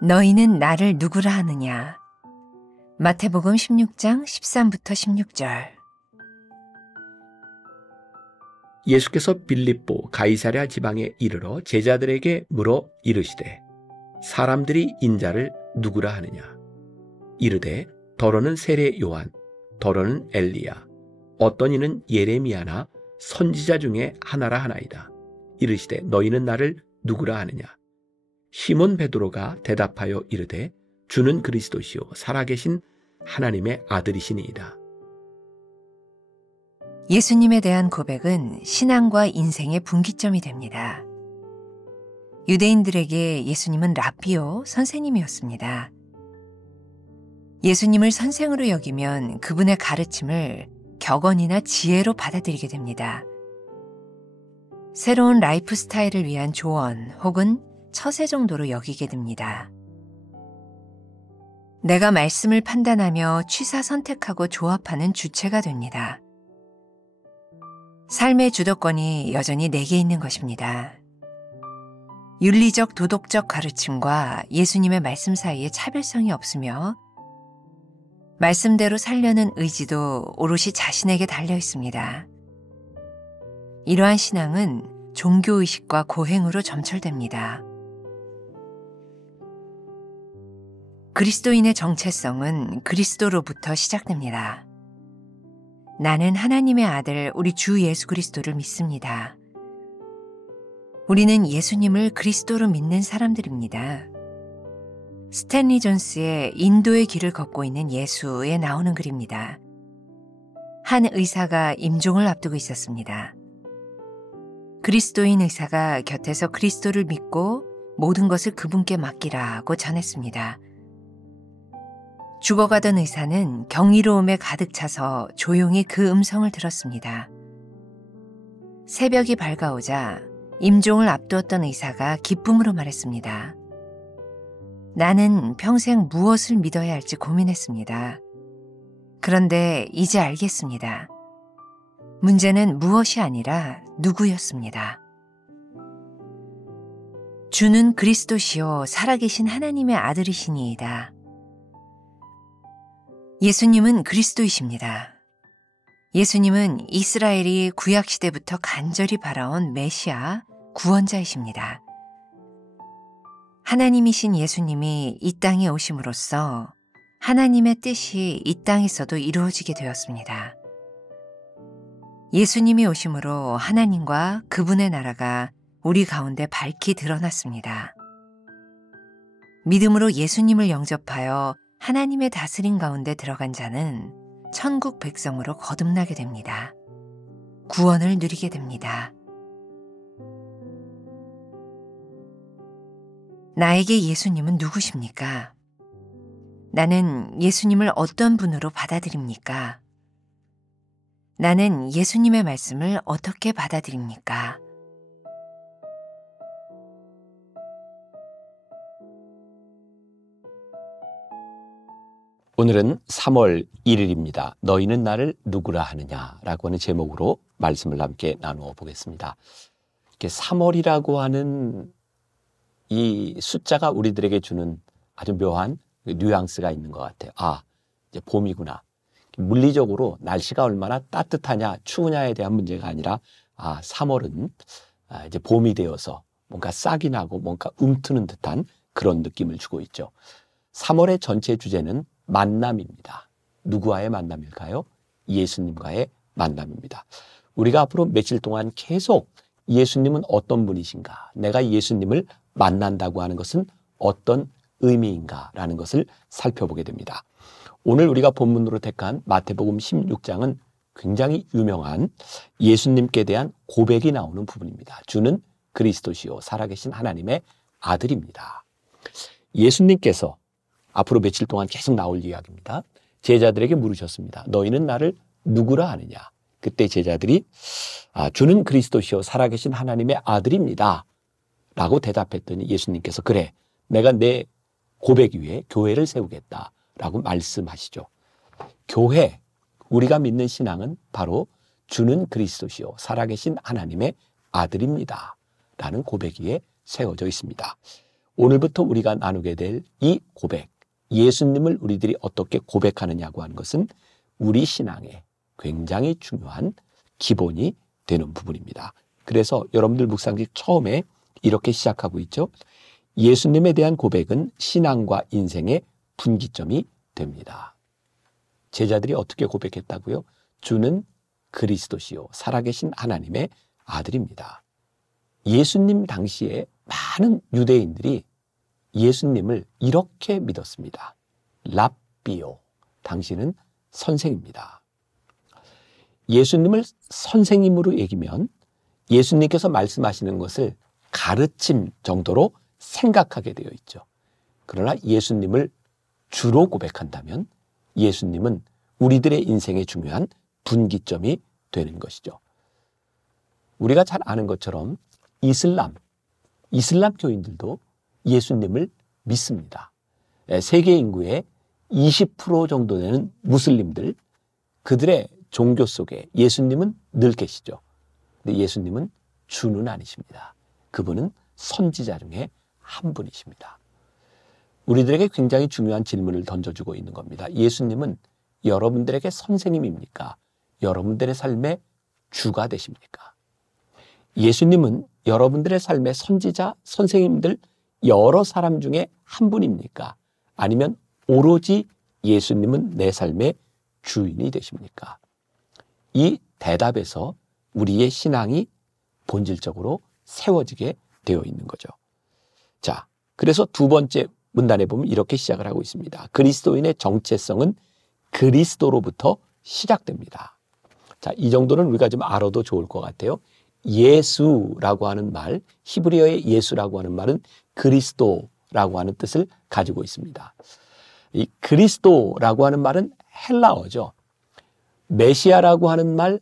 너희는 나를 누구라 하느냐? 마태복음 16장 13부터 16절. 예수께서 빌립보 가이사랴 지방에 이르러 제자들에게 물어 이르시되 사람들이 인자를 누구라 하느냐? 이르되 더러는 세례 요한, 더러는 엘리야, 어떤 이는 예레미야나 선지자 중에 하나라 하나이다. 이르시되 너희는 나를 누구라 하느냐? 시몬 베드로가 대답하여 이르되 주는 그리스도시요 살아계신 하나님의 아들이시니이다. 예수님에 대한 고백은 신앙과 인생의 분기점이 됩니다. 유대인들에게 예수님은 랍비요, 선생님이었습니다. 예수님을 선생으로 여기면 그분의 가르침을 격언이나 지혜로 받아들이게 됩니다. 새로운 라이프 스타일을 위한 조언 혹은 처세 정도로 여기게 됩니다. 내가 말씀을 판단하며 취사 선택하고 조합하는 주체가 됩니다. 삶의 주도권이 여전히 내게 있는 것입니다. 윤리적 도덕적 가르침과 예수님의 말씀 사이에 차별성이 없으며 말씀대로 살려는 의지도 오롯이 자신에게 달려 있습니다. 이러한 신앙은 종교의식과 고행으로 점철됩니다. 그리스도인의 정체성은 그리스도로부터 시작됩니다. 나는 하나님의 아들 우리 주 예수 그리스도를 믿습니다. 우리는 예수님을 그리스도로 믿는 사람들입니다. 스탠리 존스의 인도의 길을 걷고 있는 예수에 나오는 글입니다. 한 의사가 임종을 앞두고 있었습니다. 그리스도인 의사가 곁에서 그리스도를 믿고 모든 것을 그분께 맡기라고 전했습니다. 죽어가던 의사는 경이로움에 가득 차서 조용히 그 음성을 들었습니다. 새벽이 밝아오자 임종을 앞두었던 의사가 기쁨으로 말했습니다. 나는 평생 무엇을 믿어야 할지 고민했습니다. 그런데 이제 알겠습니다. 문제는 무엇이 아니라 누구였습니다. 주는 그리스도시요 살아계신 하나님의 아들이시니이다. 예수님은 그리스도이십니다. 예수님은 이스라엘이 구약시대부터 간절히 바라온 메시아, 구원자이십니다. 하나님이신 예수님이 이 땅에 오심으로써 하나님의 뜻이 이 땅에서도 이루어지게 되었습니다. 예수님이 오심으로 하나님과 그분의 나라가 우리 가운데 밝히 드러났습니다. 믿음으로 예수님을 영접하여 하나님의 다스림 가운데 들어간 자는 천국 백성으로 거듭나게 됩니다. 구원을 누리게 됩니다. 나에게 예수님은 누구십니까? 나는 예수님을 어떤 분으로 받아들입니까? 나는 예수님의 말씀을 어떻게 받아들입니까? 오늘은 3월 1일입니다. 너희는 나를 누구라 하느냐라고 하는 제목으로 말씀을 함께 나누어 보겠습니다. 이렇게 3월이라고 하는 이 숫자가 우리들에게 주는 아주 묘한 뉘앙스가 있는 것 같아요. 아, 이제 봄이구나. 물리적으로 날씨가 얼마나 따뜻하냐, 추우냐에 대한 문제가 아니라 3월은 이제 봄이 되어서 뭔가 싹이 나고 뭔가 움트는 듯한 그런 느낌을 주고 있죠. 3월의 전체 주제는 만남입니다. 누구와의 만남일까요? 예수님과의 만남입니다. 우리가 앞으로 며칠 동안 계속 예수님은 어떤 분이신가, 내가 예수님을 만난다고 하는 것은 어떤 의미인가라는 것을 살펴보게 됩니다. 오늘 우리가 본문으로 택한 마태복음 16장은 굉장히 유명한 예수님께 대한 고백이 나오는 부분입니다. 주는 그리스도시요 살아계신 하나님의 아들입니다. 예수님께서 앞으로 며칠 동안 계속 나올 이야기입니다. 제자들에게 물으셨습니다. 너희는 나를 누구라 하느냐? 그때 제자들이 주는 그리스도시요 살아계신 하나님의 아들입니다 라고 대답했더니 예수님께서 그래, 내가 내 고백 위에 교회를 세우겠다 라고 말씀하시죠. 교회, 우리가 믿는 신앙은 바로 주는 그리스도시요 살아계신 하나님의 아들입니다 라는 고백 위에 세워져 있습니다. 오늘부터 우리가 나누게 될 이 고백, 예수님을 우리들이 어떻게 고백하느냐고 하는 것은 우리 신앙의 굉장히 중요한 기본이 되는 부분입니다. 그래서 여러분들 묵상집 처음에 이렇게 시작하고 있죠. 예수님에 대한 고백은 신앙과 인생의 분기점이 됩니다. 제자들이 어떻게 고백했다고요? 주는 그리스도시요 살아계신 하나님의 아들입니다. 예수님 당시에 많은 유대인들이 예수님을 이렇게 믿었습니다. 랍비요, 당신은 선생입니다. 예수님을 선생님으로 여기면 예수님께서 말씀하시는 것을 가르침 정도로 생각하게 되어 있죠. 그러나 예수님을 주로 고백한다면 예수님은 우리들의 인생의 중요한 분기점이 되는 것이죠. 우리가 잘 아는 것처럼 이슬람 교인들도 예수님을 믿습니다. 세계 인구의 20% 정도 되는 무슬림들, 그들의 종교 속에 예수님은 늘 계시죠. 근데 예수님은 주는 아니십니다. 그분은 선지자 중에 한 분이십니다. 우리들에게 굉장히 중요한 질문을 던져주고 있는 겁니다. 예수님은 여러분들에게 선생님입니까? 여러분들의 삶의 주가 되십니까? 예수님은 여러분들의 삶의 선지자, 선생님들 여러 사람 중에 한 분입니까? 아니면 오로지 예수님은 내 삶의 주인이 되십니까? 이 대답에서 우리의 신앙이 본질적으로 세워지게 되어 있는 거죠. 자, 그래서 두 번째 문단에 보면 이렇게 시작을 하고 있습니다. 그리스도인의 정체성은 그리스도로부터 시작됩니다. 자, 이 정도는 우리가 좀 알아도 좋을 것 같아요. 예수라고 하는 말, 히브리어의 예수라고 하는 말은 그리스도라고 하는 뜻을 가지고 있습니다. 이 그리스도라고 하는 말은 헬라어죠. 메시아라고 하는 말,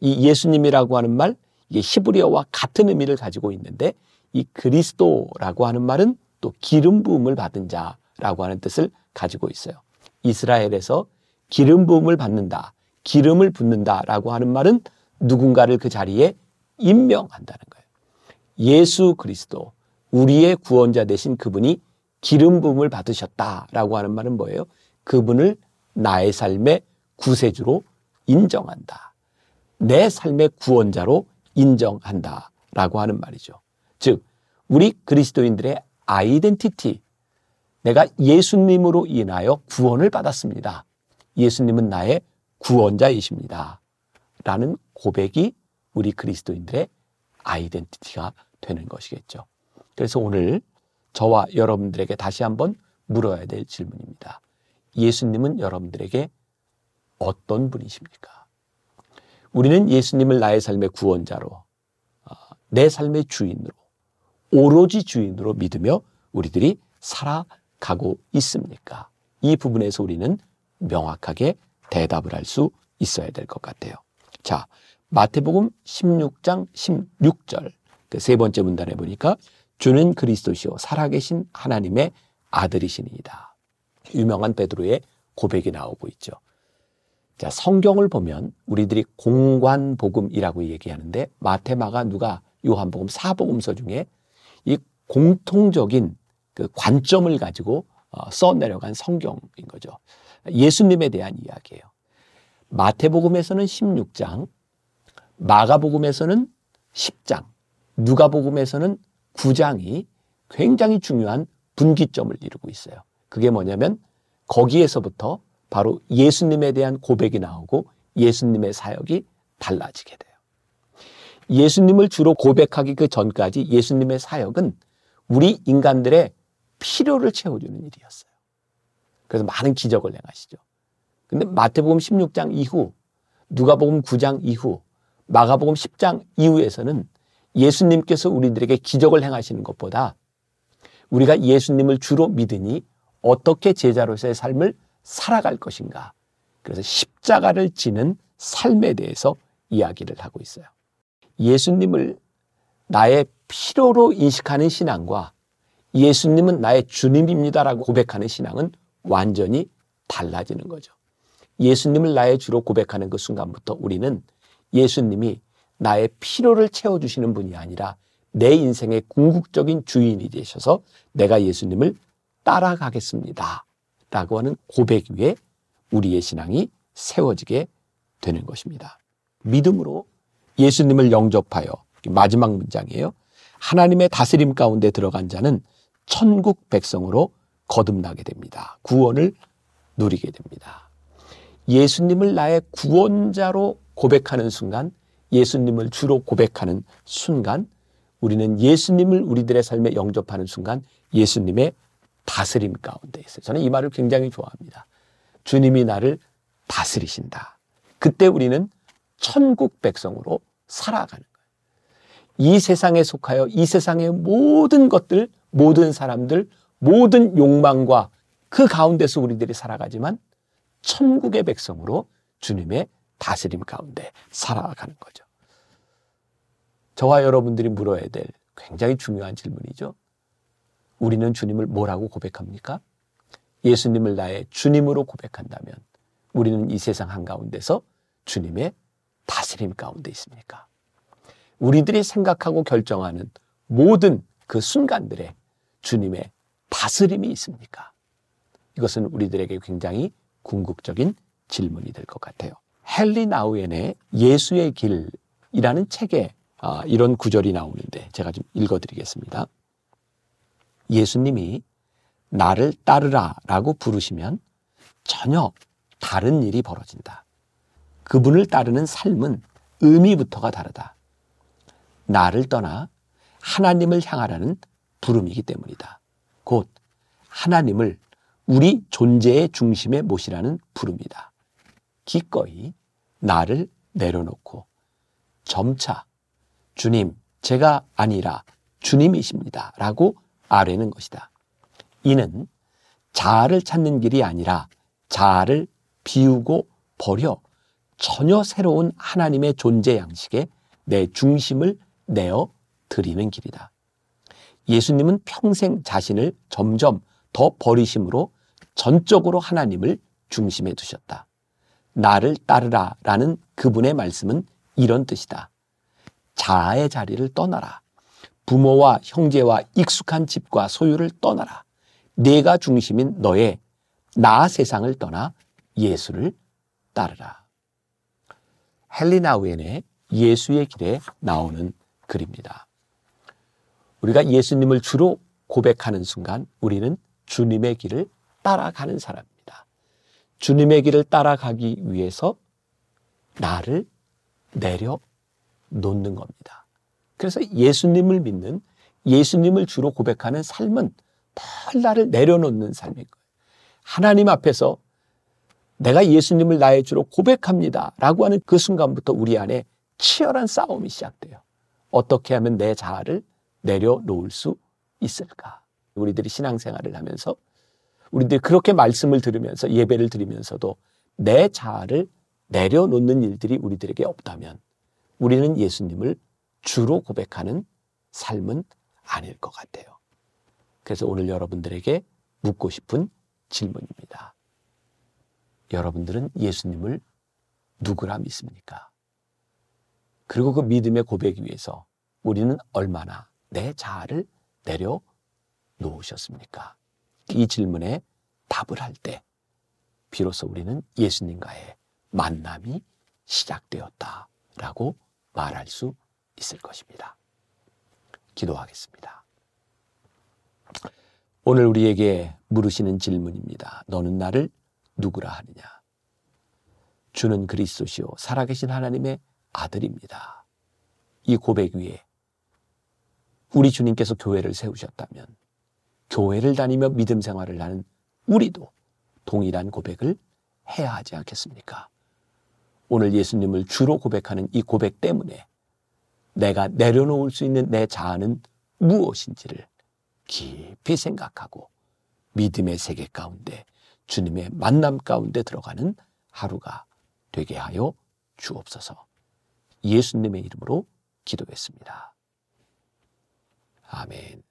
이 예수님이라고 하는 말, 이게 히브리어와 같은 의미를 가지고 있는데 이 그리스도라고 하는 말은 또 기름 부음을 받은 자라고 하는 뜻을 가지고 있어요. 이스라엘에서 기름 부음을 받는다, 기름을 붓는다라고 하는 말은 누군가를 그 자리에 임명한다는 거예요. 예수 그리스도, 우리의 구원자 되신 그분이 기름 부음을 받으셨다라고 하는 말은 뭐예요? 그분을 나의 삶의 구세주로 인정한다. 내 삶의 구원자로 인정한다라고 하는 말이죠. 즉, 우리 그리스도인들의 아이덴티티, 내가 예수님으로 인하여 구원을 받았습니다. 예수님은 나의 구원자이십니다. 라는 고백이 우리 그리스도인들의 아이덴티티가 되는 것이겠죠. 그래서 오늘 저와 여러분들에게 다시 한번 물어야 될 질문입니다. 예수님은 여러분들에게 어떤 분이십니까? 우리는 예수님을 나의 삶의 구원자로, 내 삶의 주인으로, 오로지 주인으로 믿으며 우리들이 살아가고 있습니까? 이 부분에서 우리는 명확하게 대답을 할 수 있어야 될 것 같아요. 자, 마태복음 16장 16절 그 세 번째 문단에 보니까 주는 그리스도시요 살아계신 하나님의 아들이시니이다. 유명한 베드로의 고백이 나오고 있죠. 자, 성경을 보면 우리들이 공관복음이라고 얘기하는데 마태, 마가, 누가, 요한복음 4복음서 중에 이 공통적인 그 관점을 가지고 써내려간 성경인 거죠. 예수님에 대한 이야기예요. 마태복음에서는 16장, 마가복음에서는 10장, 누가복음에서는 9장이 굉장히 중요한 분기점을 이루고 있어요. 그게 뭐냐면 거기에서부터 바로 예수님에 대한 고백이 나오고 예수님의 사역이 달라지게 돼요. 예수님을 주로 고백하기 그 전까지 예수님의 사역은 우리 인간들의 필요를 채워주는 일이었어요. 그래서 많은 기적을 행하시죠. 근데 마태복음 16장 이후, 누가복음 9장 이후, 마가복음 10장 이후에서는 예수님께서 우리들에게 기적을 행하시는 것보다 우리가 예수님을 주로 믿으니 어떻게 제자로서의 삶을 살아갈 것인가. 그래서 십자가를 지는 삶에 대해서 이야기를 하고 있어요. 예수님을 나의 필요로 인식하는 신앙과 예수님은 나의 주님입니다라고 고백하는 신앙은 완전히 달라지는 거죠. 예수님을 나의 주로 고백하는 그 순간부터 우리는 예수님이 나의 필요를 채워주시는 분이 아니라 내 인생의 궁극적인 주인이 되셔서 내가 예수님을 따라가겠습니다 라고 하는 고백 위에 우리의 신앙이 세워지게 되는 것입니다. 믿음으로 예수님을 영접하여, 마지막 문장이에요. 하나님의 다스림 가운데 들어간 자는 천국 백성으로 거듭나게 됩니다. 구원을 누리게 됩니다. 예수님을 나의 구원자로 고백하는 순간, 예수님을 주로 고백하는 순간, 우리는 예수님을 우리들의 삶에 영접하는 순간 예수님의 다스림 가운데 있어요. 저는 이 말을 굉장히 좋아합니다. 주님이 나를 다스리신다. 그때 우리는 천국 백성으로 살아가는 거예요. 이 세상에 속하여 이 세상의 모든 것들, 모든 사람들, 모든 욕망과 그 가운데서 우리들이 살아가지만 천국의 백성으로 주님의 다스림 가운데 살아가는 거죠. 저와 여러분들이 물어야 될 굉장히 중요한 질문이죠. 우리는 주님을 뭐라고 고백합니까? 예수님을 나의 주님으로 고백한다면 우리는 이 세상 한가운데서 주님의 다스림 가운데 있습니까? 우리들이 생각하고 결정하는 모든 그 순간들에 주님의 다스림이 있습니까? 이것은 우리들에게 굉장히 궁극적인 질문이 될 것 같아요. 헨리 나우엔의 예수의 길이라는 책에 이런 구절이 나오는데 제가 좀 읽어드리겠습니다. 예수님이 나를 따르라 라고 부르시면 전혀 다른 일이 벌어진다. 그분을 따르는 삶은 의미부터가 다르다. 나를 떠나 하나님을 향하라는 부름이기 때문이다. 곧 하나님을 우리 존재의 중심에 모시라는 부름이다. 기꺼이 나를 내려놓고 점차 주님, 제가 아니라 주님이십니다 라고 아뢰는 것이다. 이는 자아를 찾는 길이 아니라 자아를 비우고 버려 전혀 새로운 하나님의 존재 양식에 내 중심을 내어 드리는 길이다. 예수님은 평생 자신을 점점 더 버리심으로 전적으로 하나님을 중심에 두셨다. 나를 따르라 라는 그분의 말씀은 이런 뜻이다. 자아의 자리를 떠나라. 부모와 형제와 익숙한 집과 소유를 떠나라. 내가 중심인 너의 나 세상을 떠나 예수를 따르라. 헨리 나우엔의 예수의 길에 나오는 글입니다. 우리가 예수님을 주로 고백하는 순간 우리는 주님의 길을 따라가는 사람입니다. 주님의 길을 따라가기 위해서 나를 내려놓는 겁니다. 그래서 예수님을 믿는, 예수님을 주로 고백하는 삶은 늘 나를 내려놓는 삶인 거예요. 하나님 앞에서 내가 예수님을 나의 주로 고백합니다 라고 하는 그 순간부터 우리 안에 치열한 싸움이 시작돼요. 어떻게 하면 내 자아를 내려놓을 수 있을까? 우리들이 신앙생활을 하면서 우리들이 그렇게 말씀을 들으면서 예배를 드리면서도 내 자아를 내려놓는 일들이 우리들에게 없다면 우리는 예수님을 주로 고백하는 삶은 아닐 것 같아요. 그래서 오늘 여러분들에게 묻고 싶은 질문입니다. 여러분들은 예수님을 누구라 믿습니까? 그리고 그 믿음의 고백 위에서 우리는 얼마나 내 자아를 내려놓으셨습니까? 이 질문에 답을 할 때 비로소 우리는 예수님과의 만남이 시작되었다라고 말할 수 있을 것입니다. 기도하겠습니다. 오늘 우리에게 물으시는 질문입니다. 너는 나를 누구라 하느냐? 주는 그리스도시요 살아계신 하나님의 아들입니다. 이 고백 위에 우리 주님께서 교회를 세우셨다면 교회를 다니며 믿음 생활을 하는 우리도 동일한 고백을 해야 하지 않겠습니까? 오늘 예수님을 주로 고백하는 이 고백 때문에 내가 내려놓을 수 있는 내 자아는 무엇인지를 깊이 생각하고 믿음의 세계 가운데 주님의 만남 가운데 들어가는 하루가 되게 하여 주옵소서. 예수님의 이름으로 기도했습니다. 아멘.